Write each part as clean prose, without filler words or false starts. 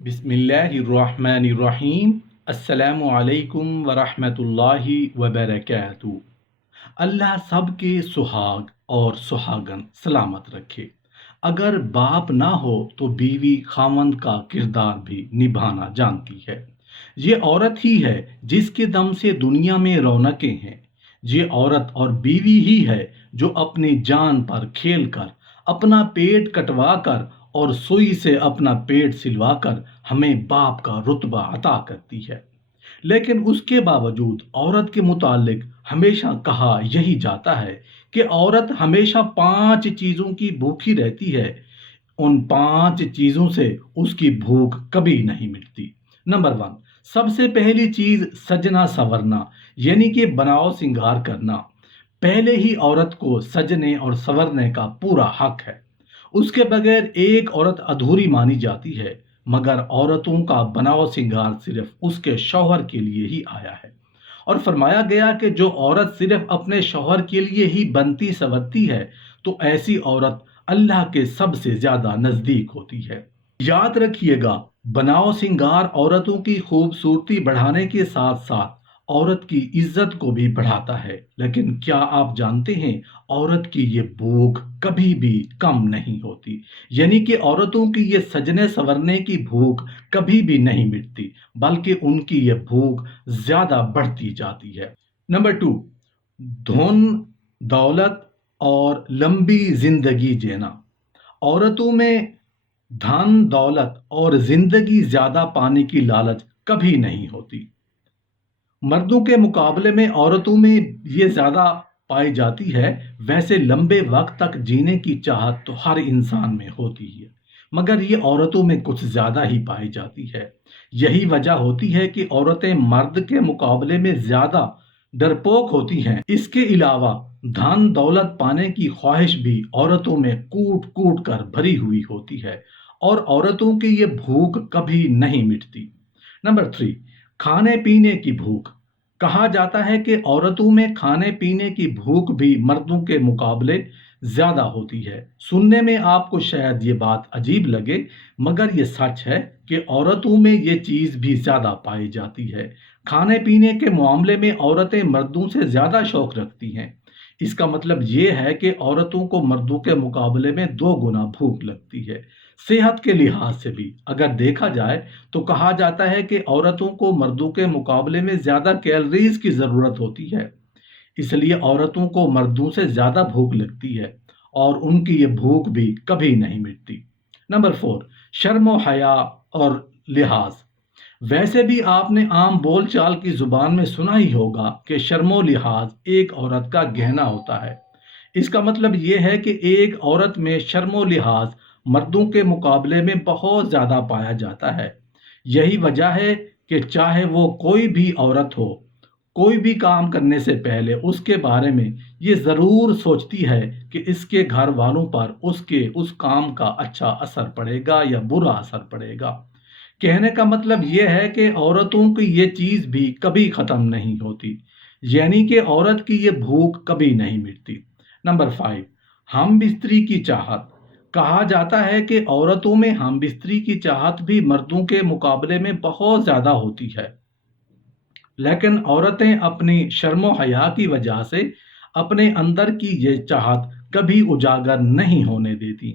بسم اللہ الرحمن الرحیم۔ السلام علیکم ورحمۃ اللہ وبرکاتہ۔ اللہ سب کے سہاگ اور سہاگن سلامت رکھے۔ اگر باپ نہ ہو تو بیوی خاوند کا کردار بھی نبھانا جانتی ہے۔ یہ عورت ہی ہے جس کے دم سے دنیا میں رونقیں ہیں۔ یہ عورت اور بیوی ہی ہے جو اپنی جان پر کھیل کر، اپنا پیٹ کٹوا کر اور سوئی سے اپنا پیٹ سلوا کر ہمیں باپ کا رتبہ عطا کرتی ہے۔ لیکن اس کے باوجود عورت کے متعلق ہمیشہ کہا یہی جاتا ہے کہ عورت ہمیشہ 5 چیزوں کی بھوکی رہتی ہے۔ ان 5 چیزوں سے اس کی بھوک کبھی نہیں مٹتی۔ نمبر 1، سب سے پہلی چیز سجنا سورنا، یعنی کہ بناؤ سنگار کرنا۔ پہلے ہی عورت کو سجنے اور سورنے کا پورا حق ہے۔ اس کے بغیر ایک عورت ادھوری مانی جاتی ہے، مگر عورتوں کا بناؤ سنگار صرف اس کے شوہر کے لیے ہی آیا ہے۔ اور فرمایا گیا کہ جو عورت صرف اپنے شوہر کے لیے ہی بنتی سورتی ہے تو ایسی عورت اللہ کے سب سے زیادہ نزدیک ہوتی ہے۔ یاد رکھیے گا، بناؤ سنگار عورتوں کی خوبصورتی بڑھانے کے ساتھ ساتھ عورت کی عزت کو بھی بڑھاتا ہے۔ لیکن کیا آپ جانتے ہیں، عورت کی یہ بھوک کبھی بھی کم نہیں ہوتی، یعنی کہ عورتوں کی یہ سجنے سورنے کی بھوک کبھی بھی نہیں مٹتی، بلکہ ان کی یہ بھوک زیادہ بڑھتی جاتی ہے۔ نمبر 2، دھن، دولت اور لمبی زندگی جینا۔ عورتوں میں دھن، دولت اور زندگی زیادہ پانے کی لالچ کبھی نہیں ہوتی۔ مردوں کے مقابلے میں عورتوں میں یہ زیادہ پائی جاتی ہے۔ ویسے لمبے وقت تک جینے کی چاہت تو ہر انسان میں ہوتی ہے، مگر یہ عورتوں میں کچھ زیادہ ہی پائی جاتی ہے۔ یہی وجہ ہوتی ہے کہ عورتیں مرد کے مقابلے میں زیادہ ڈرپوک ہوتی ہیں۔ اس کے علاوہ دھن دولت پانے کی خواہش بھی عورتوں میں کوٹ کوٹ کر بھری ہوئی ہوتی ہے، اور عورتوں کی یہ بھوک کبھی نہیں مٹتی۔ نمبر 3، کھانے پینے کی بھوک۔ کہا جاتا ہے کہ عورتوں میں کھانے پینے کی بھوک بھی مردوں کے مقابلے زیادہ ہوتی ہے۔ سننے میں آپ کو شاید یہ بات عجیب لگے، مگر یہ سچ ہے کہ عورتوں میں یہ چیز بھی زیادہ پائی جاتی ہے۔ کھانے پینے کے معاملے میں عورتیں مردوں سے زیادہ شوق رکھتی ہیں۔ اس کا مطلب یہ ہے کہ عورتوں کو مردوں کے مقابلے میں 2 گنا بھوک لگتی ہے۔ صحت کے لحاظ سے بھی اگر دیکھا جائے تو کہا جاتا ہے کہ عورتوں کو مردوں کے مقابلے میں زیادہ کیلوریز کی ضرورت ہوتی ہے، اس لیے عورتوں کو مردوں سے زیادہ بھوک لگتی ہے، اور ان کی یہ بھوک بھی کبھی نہیں مٹتی۔ نمبر 4، شرم و حیا اور لحاظ۔ ویسے بھی آپ نے عام بول چال کی زبان میں سنا ہی ہوگا کہ شرم و لحاظ ایک عورت کا گہنا ہوتا ہے۔ اس کا مطلب یہ ہے کہ ایک عورت میں شرم و لحاظ مردوں کے مقابلے میں بہت زیادہ پایا جاتا ہے۔ یہی وجہ ہے کہ چاہے وہ کوئی بھی عورت ہو، کوئی بھی کام کرنے سے پہلے اس کے بارے میں یہ ضرور سوچتی ہے کہ اس کے گھر والوں پر اس کام کا اچھا اثر پڑے گا یا برا اثر پڑے گا۔ کہنے کا مطلب یہ ہے کہ عورتوں کی یہ چیز بھی کبھی ختم نہیں ہوتی، یعنی کہ عورت کی یہ بھوک کبھی نہیں مٹتی۔ نمبر 5، ہم بستری کی چاہت۔ کہا جاتا ہے کہ عورتوں میں ہم بستری کی چاہت بھی مردوں کے مقابلے میں بہت زیادہ ہوتی ہے، لیکن عورتیں اپنی شرم و حیا کی وجہ سے اپنے اندر کی یہ چاہت کبھی اجاگر نہیں ہونے دیتی،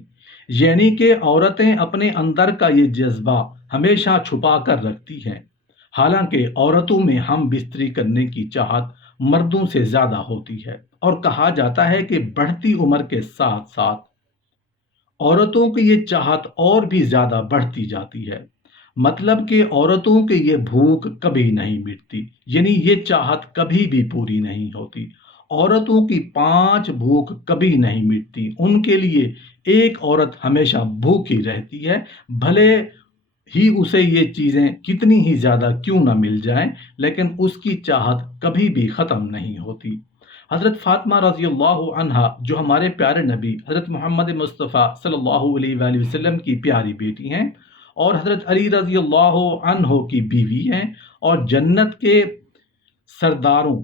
یعنی کہ عورتیں اپنے اندر کا یہ جذبہ ہمیشہ چھپا کر رکھتی ہیں۔ حالانکہ عورتوں میں ہم بستری کرنے کی چاہت مردوں سے زیادہ ہوتی ہے، اور کہا جاتا ہے کہ بڑھتی عمر کے ساتھ ساتھ عورتوں کی یہ چاہت اور بھی زیادہ بڑھتی جاتی ہے۔ مطلب کہ عورتوں کی یہ بھوک کبھی نہیں مٹتی، یعنی یہ چاہت کبھی بھی پوری نہیں ہوتی۔ عورتوں کی 5 بھوک کبھی نہیں مٹتی۔ ان کے لیے ایک عورت ہمیشہ بھوکی رہتی ہے، بھلے ہی اسے یہ چیزیں کتنی ہی زیادہ کیوں نہ مل جائیں، لیکن اس کی چاہت کبھی بھی ختم نہیں ہوتی۔ حضرت فاطمہ رضی اللہ عنہا، جو ہمارے پیارے نبی حضرت محمد مصطفیٰ صلی اللہ علیہ وآلہ وسلم کی پیاری بیٹی ہیں، اور حضرت علی رضی اللہ عنہ کی بیوی ہیں، اور جنت کے سرداروں،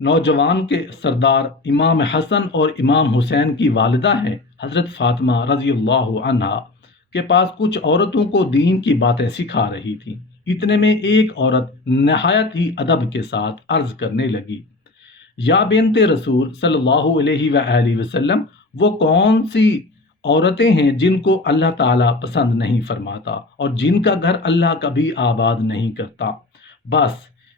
نوجوان کے سردار امام حسن اور امام حسین کی والدہ ہیں، حضرت فاطمہ رضی اللہ عنہا کے پاس کچھ عورتوں کو دین کی باتیں سکھا رہی تھیں۔ اتنے میں ایک عورت نہایت ہی ادب کے ساتھ عرض کرنے لگی، یا بنت رسول صلی اللہ علیہ وآلہ وسلم، وہ کون سی عورتیں ہیں جن کو اللہ تعالیٰ پسند نہیں فرماتا اور جن کا گھر اللہ کبھی آباد نہیں کرتا؟ بس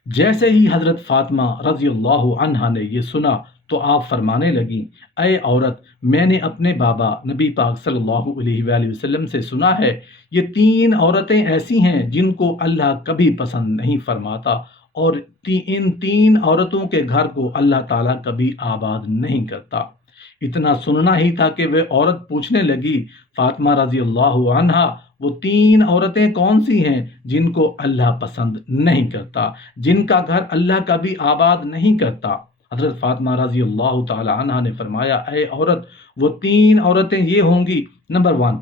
جیسے ہی حضرت فاطمہ رضی اللہ عنہا نے یہ سنا تو آپ فرمانے لگیں، اے عورت، میں نے اپنے بابا نبی پاک صلی اللہ علیہ وآلہ وسلم سے سنا ہے، یہ 3 عورتیں ایسی ہیں جن کو اللہ کبھی پسند نہیں فرماتا اور ان 3 عورتوں کے گھر کو اللہ تعالیٰ کبھی آباد نہیں کرتا۔ اتنا سننا ہی تھا کہ وہ عورت پوچھنے لگی، فاطمہ رضی اللہ عنہا، وہ 3 عورتیں کون سی ہیں جن کو اللہ پسند نہیں کرتا، جن کا گھر اللہ کبھی آباد نہیں کرتا؟ حضرت فاطمہ رضی اللہ تعالی عنہا نے فرمایا، اے عورت، وہ 3 عورتیں یہ ہوں گی، نمبر 1،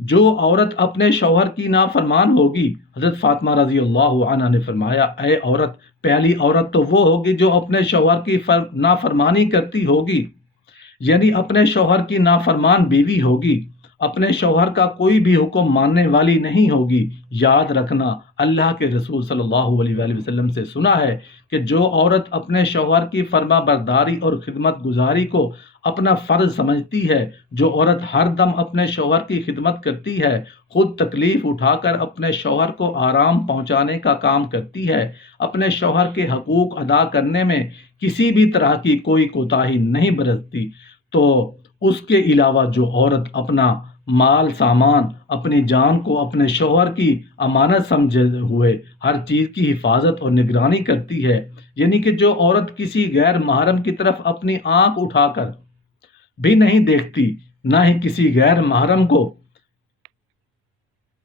جو عورت اپنے شوہر کی نافرمان ہوگی۔ حضرت فاطمہ رضی اللہ عنہا نے فرمایا، اے عورت، پہلی عورت تو وہ ہوگی جو اپنے شوہر کی نافرمانی کرتی ہوگی، یعنی اپنے شوہر کی نافرمان بیوی ہوگی، اپنے شوہر کا کوئی بھی حکم ماننے والی نہیں ہوگی۔ یاد رکھنا، اللہ کے رسول صلی اللہ علیہ وآلہ وسلم سے سنا ہے کہ جو عورت اپنے شوہر کی فرما برداری اور خدمت گزاری کو اپنا فرض سمجھتی ہے، جو عورت ہر دم اپنے شوہر کی خدمت کرتی ہے، خود تکلیف اٹھا کر اپنے شوہر کو آرام پہنچانے کا کام کرتی ہے، اپنے شوہر کے حقوق ادا کرنے میں کسی بھی طرح کی کوئی کوتاہی نہیں برتتی، تو اس کے علاوہ جو عورت اپنا مال سامان، اپنی جان کو اپنے شوہر کی امانت سمجھے ہوئے ہر چیز کی حفاظت اور نگرانی کرتی ہے، یعنی کہ جو عورت کسی غیر محرم کی طرف اپنی آنکھ اٹھا کر بھی نہیں دیکھتی، نہ ہی کسی غیر محرم کو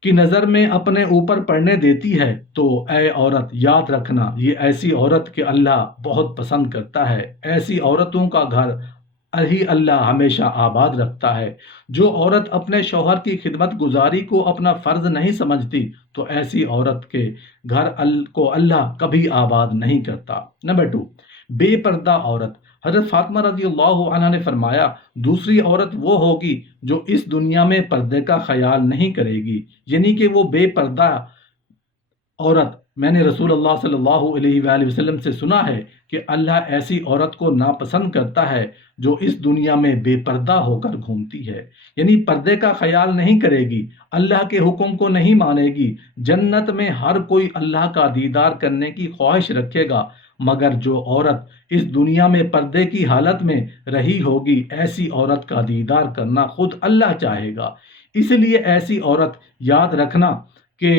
کی نظر میں اپنے اوپر پڑنے دیتی ہے، تو اے عورت یاد رکھنا، یہ ایسی عورت کہ اللہ بہت پسند کرتا ہے، ایسی عورتوں کا گھر ہی اللہ ہمیشہ آباد رکھتا ہے۔ جو عورت اپنے شوہر کی خدمت گزاری کو اپنا فرض نہیں سمجھتی، تو ایسی عورت کے گھر کو اللہ کبھی آباد نہیں کرتا۔ نمبر 2، بے پردہ عورت۔ حضرت فاطمہ رضی اللہ عنہ نے فرمایا، دوسری عورت وہ ہوگی جو اس دنیا میں پردے کا خیال نہیں کرے گی، یعنی کہ وہ بے پردہ عورت۔ میں نے رسول اللہ صلی اللہ علیہ وآلہ وسلم سے سنا ہے کہ اللہ ایسی عورت کو ناپسند کرتا ہے جو اس دنیا میں بے پردہ ہو کر گھومتی ہے، یعنی پردے کا خیال نہیں کرے گی، اللہ کے حکم کو نہیں مانے گی۔ جنت میں ہر کوئی اللہ کا دیدار کرنے کی خواہش رکھے گا، مگر جو عورت اس دنیا میں پردے کی حالت میں رہی ہوگی، ایسی عورت کا دیدار کرنا خود اللہ چاہے گا۔ اس لیے ایسی عورت یاد رکھنا کہ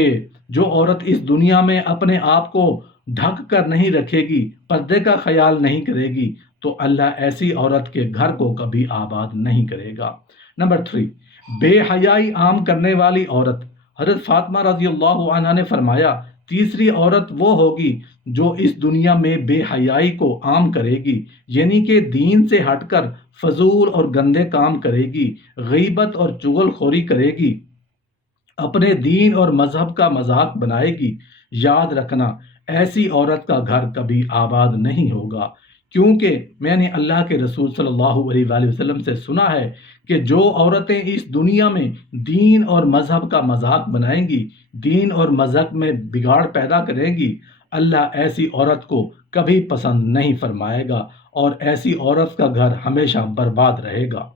جو عورت اس دنیا میں اپنے آپ کو ڈھک کر نہیں رکھے گی، پردے کا خیال نہیں کرے گی، تو اللہ ایسی عورت کے گھر کو کبھی آباد نہیں کرے گا۔ نمبر 3، بے حیائی عام کرنے والی عورت۔ حضرت فاطمہ رضی اللہ عنہا نے فرمایا، تیسری عورت وہ ہوگی جو اس دنیا میں بے حیائی کو عام کرے گی، یعنی کہ دین سے ہٹ کر فضول اور گندے کام کرے گی، غیبت اور چغل خوری کرے گی، اپنے دین اور مذہب کا مذاق بنائے گی۔ یاد رکھنا، ایسی عورت کا گھر کبھی آباد نہیں ہوگا، کیونکہ میں نے اللہ کے رسول صلی اللہ علیہ وآلہ وسلم سے سنا ہے کہ جو عورتیں اس دنیا میں دین اور مذہب کا مذاق بنائیں گی، دین اور مذہب میں بگاڑ پیدا کریں گی، اللہ ایسی عورت کو کبھی پسند نہیں فرمائے گا اور ایسی عورت کا گھر ہمیشہ برباد رہے گا۔